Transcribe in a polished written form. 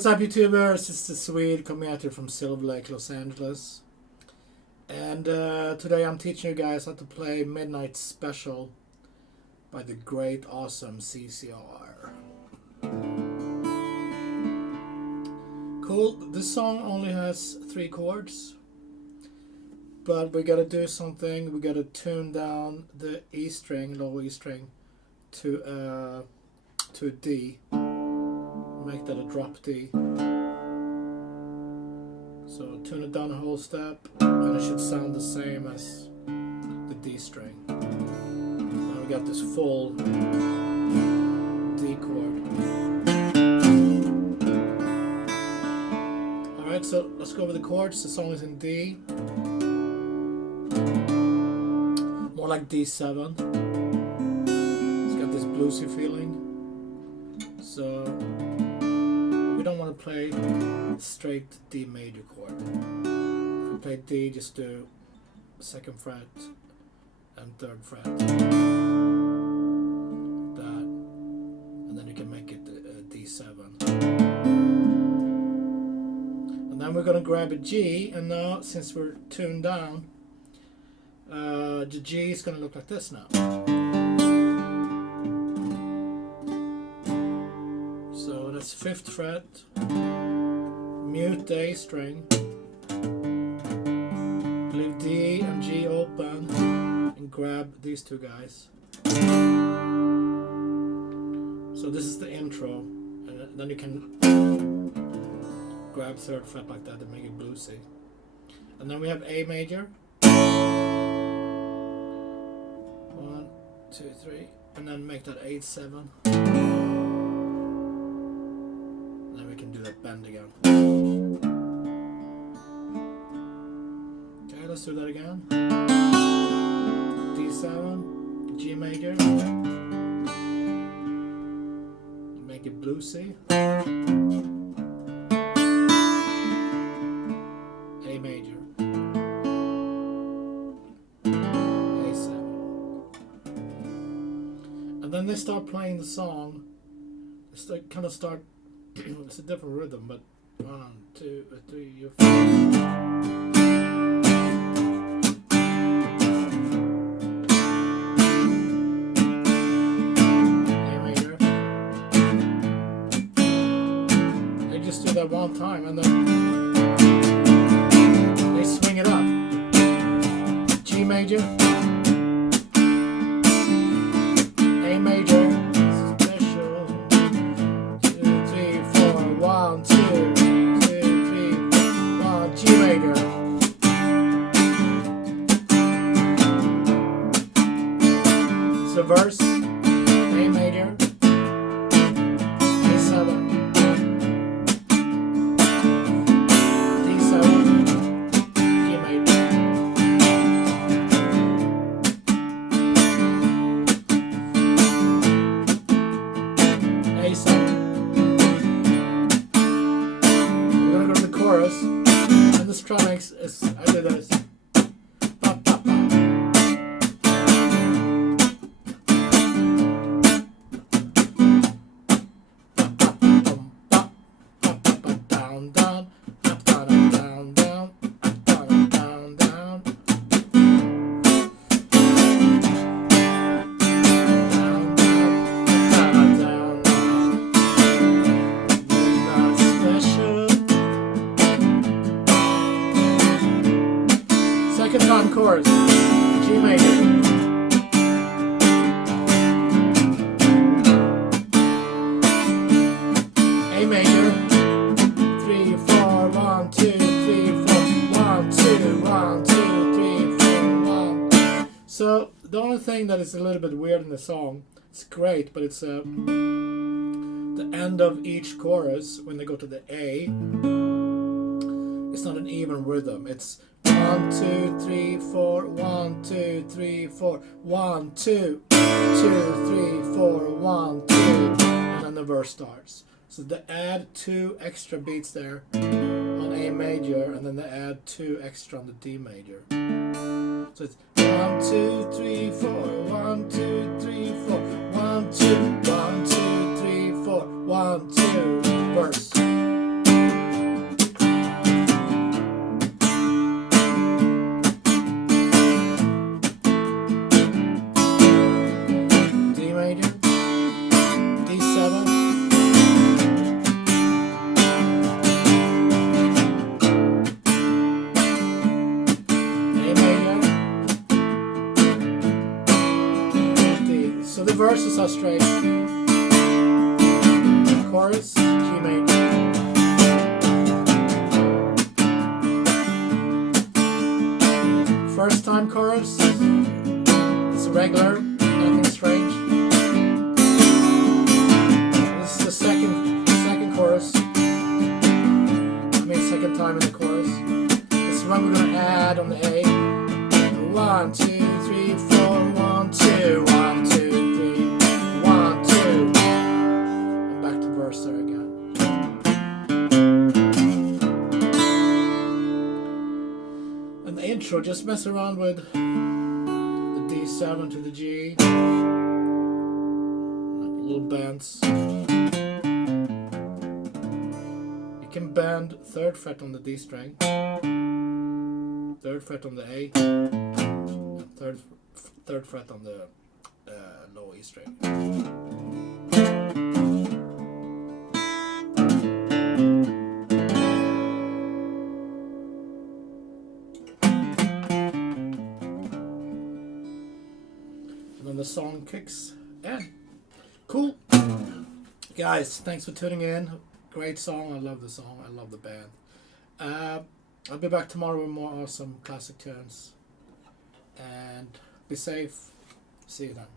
What's up, YouTubers? It's the Swede coming at you from Silver Lake, Los Angeles. And today I'm teaching you guys how to play Midnight Special by the great, awesome CCR. Cool. This song only has 3 chords, but we gotta do something. We gotta tune down the E string, low E string, to a D. Make that a drop D. So tune it down a whole step, and it should sound the same as the D string. Now we got this full D chord. Alright, so let's go over the chords. The song is in D. More like D7. It's got this bluesy feeling. So we don't want to play straight D major chord. If we play D, just do 2nd fret and 3rd fret. That. And then you can make it D7. And then we're going to grab a G, and now since we're tuned down, the G is going to look like this now. So that's 5th fret, mute the A string, leave D and G open, and grab these 2 guys. So this is the intro, and then you can grab 3rd fret like that and make it bluesy. And then we have A major. 1, 2, 3, and then make that 8/7. Then we can do that bend again. Okay, let's do that again. D7, G major. Make it bluesy. A major. A7. And then they start playing the song. They kind of start. It's a different rhythm, but 1, 2, 3, 4. A major. They just do that one time, and then they swing it up. G major. A major. Verse, A major, A7, D7, G major, A7. We're gonna go to the chorus, and the strumming is, I do this. Second time chorus, G major. A major. 3, 4, 1, 2, 3, 4, 1, 2, 1, 2, 3, 4, 1. So the only thing that is a little bit weird in the song, it's great, but it's the end of each chorus when they go to the A. It's not an even rhythm. It's 1, 2, 3, 4, 1, 2, 3, 4, 1, 2, 2, 3, 4, 1, 2, and then the verse starts. So they add 2 extra beats there on A major, and then they add 2 extra on the D major. So it's 1, 2, 3, 4, 1, 2, 3, 4, 1, 2, 1, 2, 3, 4, 1, 2, verse. verses are straight. Chorus, G major. First time chorus, it's regular, nothing strange. This is the second chorus. Second time in the chorus. This is when we're going to add on the A. 1, 2, 3, 4, 1, 2, 1, 2, 3, 1, 2. And back to verse there again. And the intro, just mess around with the D7 to the G. Like little bends. You can bend 3rd fret on the D string, 3rd fret on the A, and 3rd fret on the low E string. And then the song kicks in. Cool. Guys, thanks for tuning in. Great song. I love the song. I love the band. I'll be back tomorrow with more awesome classic tunes. And be safe. See you then.